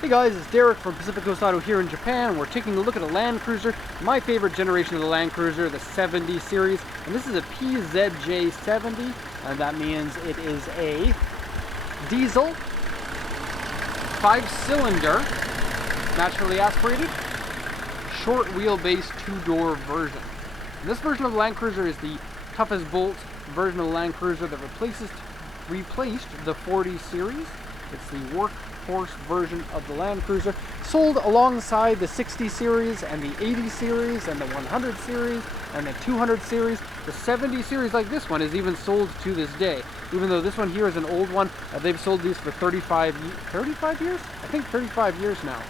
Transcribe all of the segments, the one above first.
Hey guys, it's Derek from Pacific Coast Auto here in Japan. We're taking a look at a Land Cruiser, my favorite generation of the Land Cruiser, the 70 series. And this is a PZJ70, and that means it is a diesel, 5-cylinder, naturally aspirated, short wheelbase 2-door version. And this version of the Land Cruiser is the toughest bolt version of the Land Cruiser that replaced the 40 series. It's the workhorse version of the Land Cruiser, sold alongside the 60 series and the 80 series and the 100 series and the 200 series. The 70 series, like this one, is even sold to this day. Even though this one here is an old one, they've sold these for 35 years? I think 35 years now.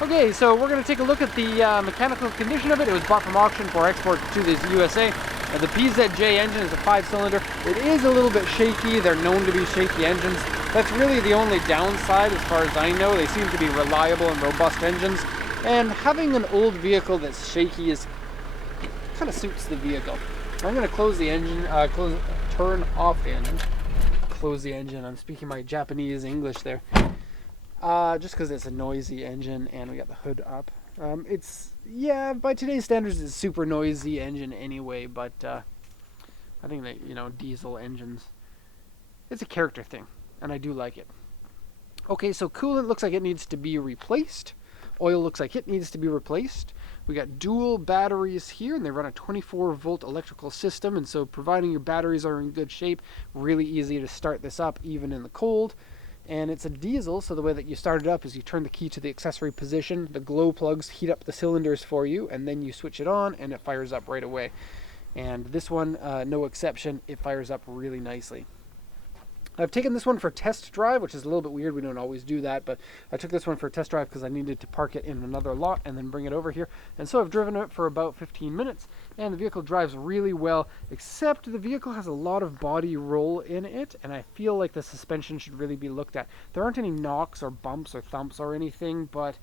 Okay, so we're going to take a look at the mechanical condition of it. It was bought from auction for export to the USA. The PZJ engine is a 5-cylinder. It is a little bit shaky. They're known to be shaky engines. That's really the only downside as far as I know. They seem to be reliable and robust engines. And having an old vehicle that's shaky kind of suits the vehicle. I'm going to close the engine, turn off the engine. Close the engine. I'm speaking my Japanese English there. Just because it's a noisy engine and we got the hood up. Yeah, by today's standards, it's a super noisy engine anyway, but I think that, diesel engines, it's a character thing, and I do like it. Okay, so coolant looks like it needs to be replaced. Oil looks like it needs to be replaced. We got dual batteries here, and they run a 24-volt electrical system, and so providing your batteries are in good shape, really easy to start this up even in the cold. And it's a diesel, so the way that you start it up is you turn the key to the accessory position, the glow plugs heat up the cylinders for you, and then you switch it on and it fires up right away. And this one, no exception, it fires up really nicely. I've taken this one for test drive, which is a little bit weird. We don't always do that, but I took this one for a test drive because I needed to park it in another lot and then bring it over here. And so I've driven it for about 15 minutes, and the vehicle drives really well, except the vehicle has a lot of body roll in it, and I feel like the suspension should really be looked at. There aren't any knocks or bumps or thumps or anything, but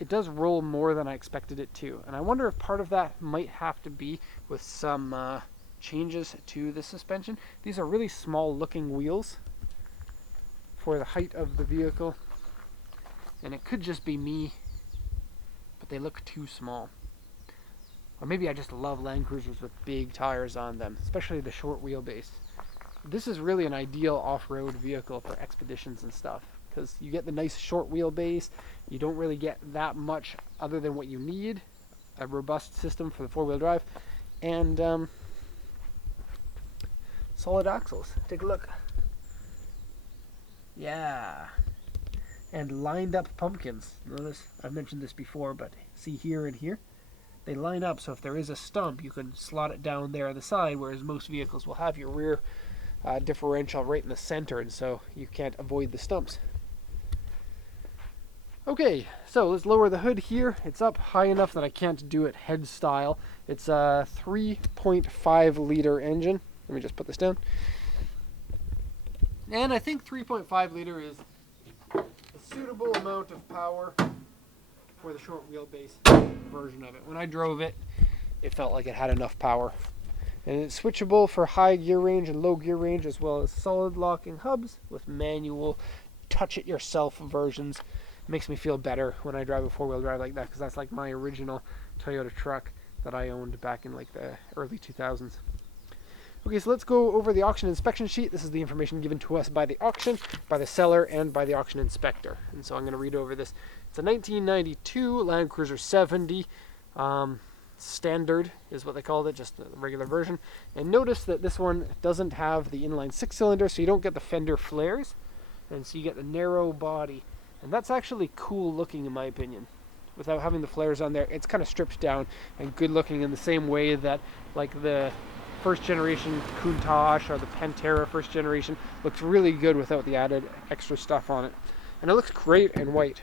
it does roll more than I expected it to. And I wonder if part of that might have to be with some changes to the suspension. These are really small looking wheels for the height of the vehicle, and it could just be me, but they look too small. Or maybe I just love Land Cruisers with big tires on them, especially the short wheelbase. This is really an ideal off-road vehicle for expeditions and stuff, because you get the nice short wheelbase, you don't really get that much other than what you need, a robust system for the four-wheel drive, and solid axles. Take a look. Yeah. And lined up pumpkins. Notice, I've mentioned this before, but see here and here? They line up, so if there is a stump, you can slot it down there on the side, whereas most vehicles will have your rear differential right in the center, and so you can't avoid the stumps. Okay, so let's lower the hood here. It's up high enough that I can't do it head style. It's a 3.5 liter engine. Let me just put this down. And I think 3.5 liter is a suitable amount of power for the short wheelbase version of it. When I drove it, it felt like it had enough power. And it's switchable for high gear range and low gear range, as well as solid locking hubs with manual touch it yourself versions. It makes me feel better when I drive a four-wheel drive like that, because that's like my original Toyota truck that I owned back in like the early 2000s. Okay, so let's go over the auction inspection sheet. This is the information given to us by the auction, by the seller, and by the auction inspector. And so I'm going to read over this. It's a 1992 Land Cruiser 70. Standard is what they called it, just the regular version. And notice that this one doesn't have the inline 6-cylinder, so you don't get the fender flares. And so you get the narrow body. And that's actually cool looking in my opinion. Without having the flares on there, it's kind of stripped down and good looking in the same way that like the first generation Countach or the Pantera first generation looks really good without the added extra stuff on it. And it looks great in white.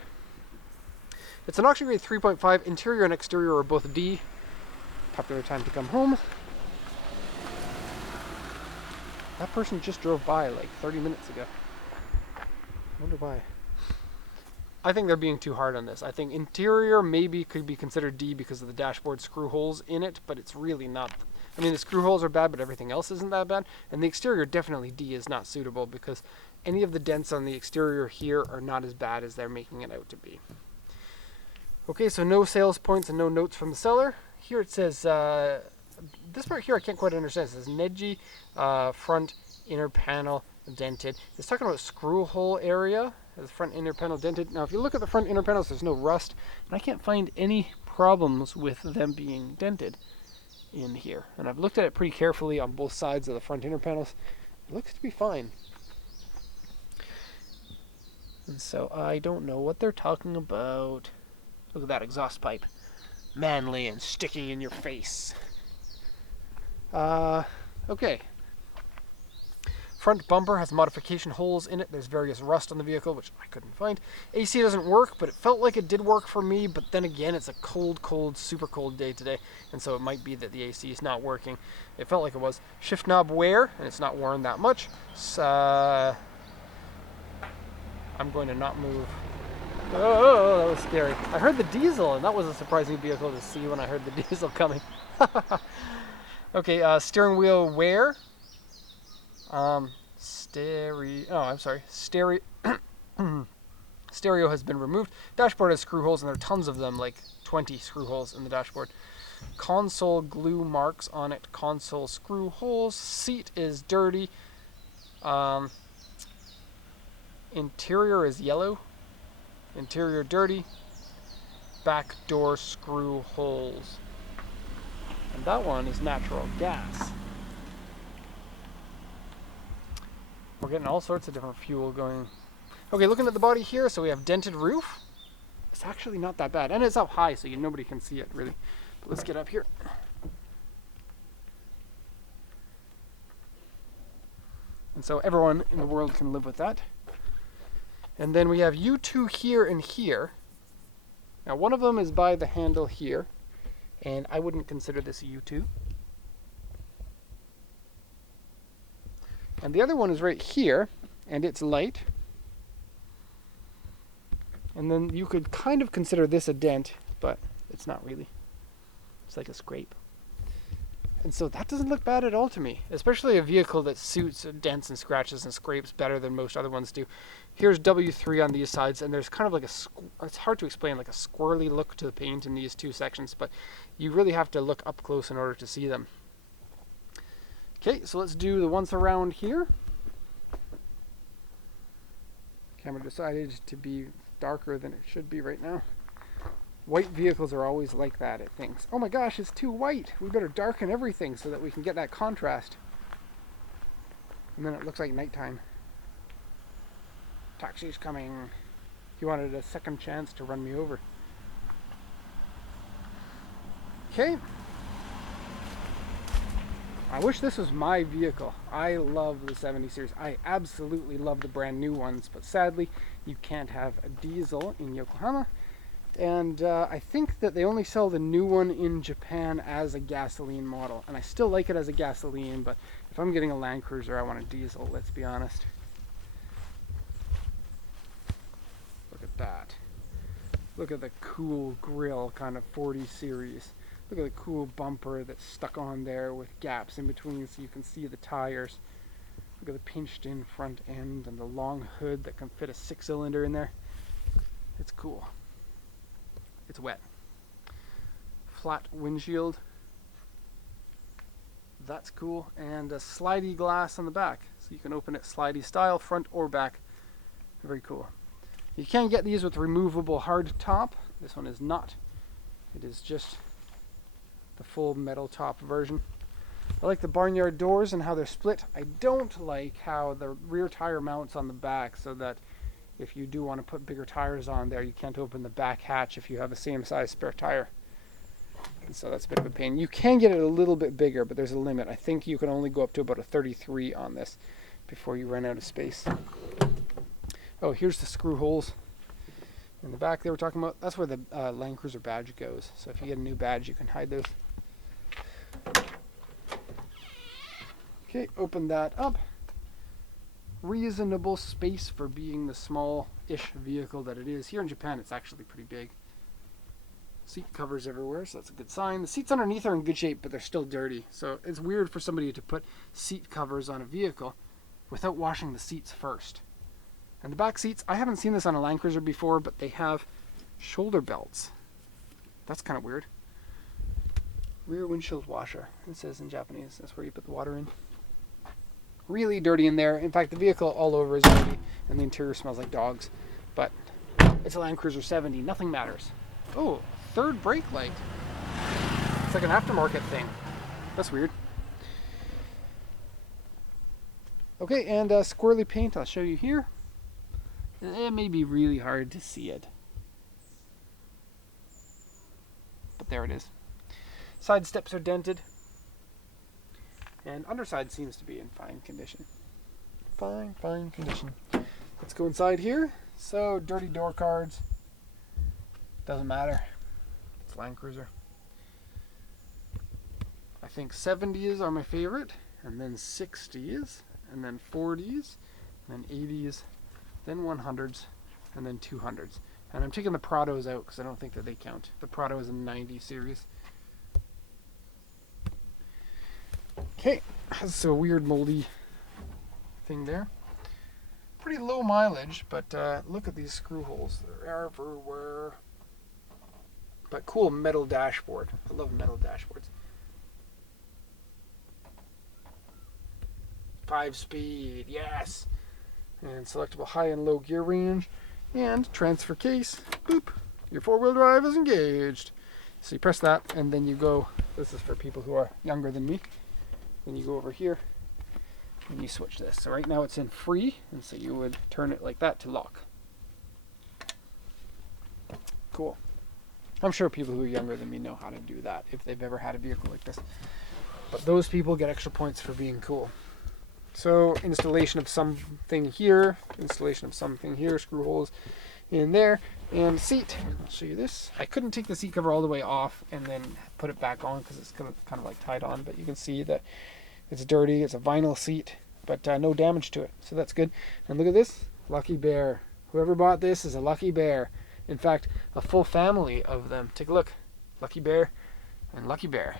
It's an auction grade 3.5. Interior and exterior are both D. Popular time to come home. That person just drove by like 30 minutes ago. I wonder why. I think they're being too hard on this. I think interior maybe could be considered D because of the dashboard screw holes in it, but it's really not I mean, the screw holes are bad, but everything else isn't that bad. And the exterior, definitely D is not suitable because any of the dents on the exterior here are not as bad as they're making it out to be. Okay, so no sales points and no notes from the seller. Here it says, this part here I can't quite understand. It says Neji front inner panel dented. It's talking about screw hole area. The front inner panel dented. Now, if you look at the front inner panels, there's no rust, and I can't find any problems with them being dented in here. And I've looked at it pretty carefully on both sides of the front inner panels. It looks to be fine. And so I don't know what they're talking about. Look at that exhaust pipe. Manly and sticky in your face. Okay. Front bumper has modification holes in it. There's various rust on the vehicle, which I couldn't find. AC doesn't work, but it felt like it did work for me. But then again, it's a cold, super cold day today. And so it might be that the AC is not working. It felt like it was. Shift knob wear, and it's not worn that much. So, I'm going to not move. Oh, that was scary. I heard the diesel, and that was a surprising vehicle to see when I heard the diesel coming. Okay, steering wheel wear. Stereo has been removed. Dashboard has screw holes, and there are tons of them, like 20 screw holes in the dashboard. Console glue marks on it. Console screw holes. Seat is dirty. Interior is yellow. Interior dirty. Back door screw holes. And that one is natural gas. We're getting all sorts of different fuel going. Okay, looking at the body here, so we have dented roof. It's actually not that bad. And it's up high, so nobody can see it, really. But let's get up here. And so everyone in the world can live with that. And then we have U2 here and here. Now, one of them is by the handle here. And I wouldn't consider this a U2. And the other one is right here, and it's light. And then you could kind of consider this a dent, but it's not really. It's like a scrape. And so that doesn't look bad at all to me, especially a vehicle that suits dents and scratches and scrapes better than most other ones do. Here's W3 on these sides, and there's kind of like it's hard to explain, like a squirrely look to the paint in these two sections, but you really have to look up close in order to see them. Okay, so let's do the ones around here. Camera decided to be darker than it should be right now. White vehicles are always like that, it thinks. Oh my gosh, it's too white. We better darken everything so that we can get that contrast. And then it looks like nighttime. Taxi's coming. He wanted a second chance to run me over. Okay. I wish this was my vehicle. I love the 70 series. I absolutely love the brand new ones, but sadly, you can't have a diesel in Yokohama. And I think that they only sell the new one in Japan as a gasoline model. And I still like it as a gasoline, but if I'm getting a Land Cruiser, I want a diesel, let's be honest. Look at that. Look at the cool grille, kind of 40 series. Look at the cool bumper that's stuck on there with gaps in between so you can see the tires. Look at the pinched in front end and the long hood that can fit a 6-cylinder in there. It's cool. It's wet. Flat windshield. That's cool. And a slidey glass on the back. So you can open it slidey style, front or back. Very cool. You can get these with removable hard top. This one is not. It is just the full metal top version. I like the barnyard doors and how they're split. I don't like how the rear tire mounts on the back, so that if you do want to put bigger tires on there, you can't open the back hatch if you have a same size spare tire. And so that's a bit of a pain. You can get it a little bit bigger, but there's a limit. I think you can only go up to about a 33 on this before you run out of space. Oh, here's the screw holes in the back they were talking about. That's where the Land Cruiser badge goes. So if you get a new badge, you can hide those. Okay, open that up. Reasonable space for being the small-ish vehicle that it is. Here in Japan, it's actually pretty big. Seat covers everywhere, so that's a good sign. The seats underneath are in good shape, but they're still dirty. So it's weird for somebody to put seat covers on a vehicle without washing the seats first. And the back seats, I haven't seen this on a Land Cruiser before, but they have shoulder belts. That's kind of weird. Rear windshield washer, it says in Japanese. That's where you put the water in. Really dirty in there. In fact, the vehicle all over is dirty, and the interior smells like dogs. But it's a Land Cruiser 70. Nothing matters. Oh, third brake light. It's like an aftermarket thing. That's weird. Okay, and squirrely paint, I'll show you here. It may be really hard to see it. But there it is. Side steps are dented. And underside seems to be in fine condition. Fine condition. Let's go inside here. So, dirty door cards. Doesn't matter. It's Land Cruiser. I think 70s are my favorite. And then 60s. And then 40s. And then 80s. Then 100s. And then 200s. And I'm taking the Prados out because I don't think that they count. The Prado is a 90 series. Okay, has a weird moldy thing there. Pretty low mileage, but look at these screw holes. They're everywhere. But cool metal dashboard. I love metal dashboards. 5-speed, yes. And selectable high and low gear range. And transfer case. Boop. Your 4-wheel drive is engaged. So you press that, and then you go. This is for people who are younger than me. Then you go over here and you switch this. So right now it's in free, and so you would turn it like that to lock. Cool. I'm sure people who are younger than me know how to do that if they've ever had a vehicle like this. But those people get extra points for being cool. So installation of something here, installation of something here, screw holes in there, and seat. I'll show you this. I couldn't take the seat cover all the way off and then put it back on because it's kind of like tied on, but you can see that it's dirty. It's a vinyl seat, but no damage to it, so that's good. And look at this, lucky bear. Whoever bought this is a lucky bear. In fact, a full family of them. Take a look, lucky bear and lucky bear.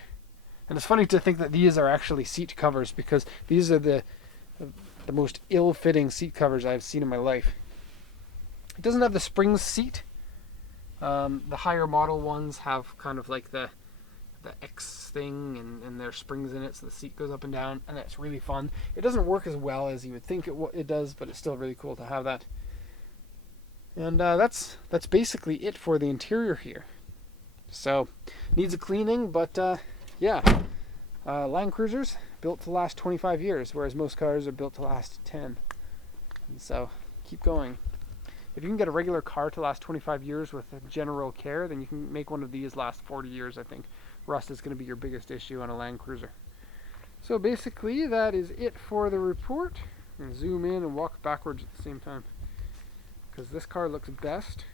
And it's funny to think that these are actually seat covers because these are the most ill-fitting seat covers I've seen in my life. It doesn't have the springs seat. The higher model ones have kind of like the X thing and there's springs in it, so the seat goes up and down, and that's really fun. It doesn't work as well as you would think it does, but it's still really cool to have that. And that's basically it for the interior here. So needs a cleaning, but yeah, Land Cruisers built to last 25 years, whereas most cars are built to last 10. And so keep going. If you can get a regular car to last 25 years with general care, then you can make one of these last 40 years, I think. Rust is going to be your biggest issue on a Land Cruiser. So basically, that is it for the report. I'm going to zoom in and walk backwards at the same time, because this car looks best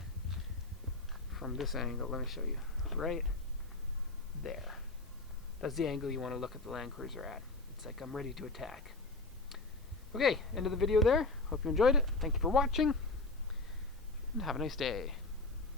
from this angle. Let me show you. Right there. That's the angle you want to look at the Land Cruiser at. It's like I'm ready to attack. Okay, end of the video there. Hope you enjoyed it. Thank you for watching. And have a nice day.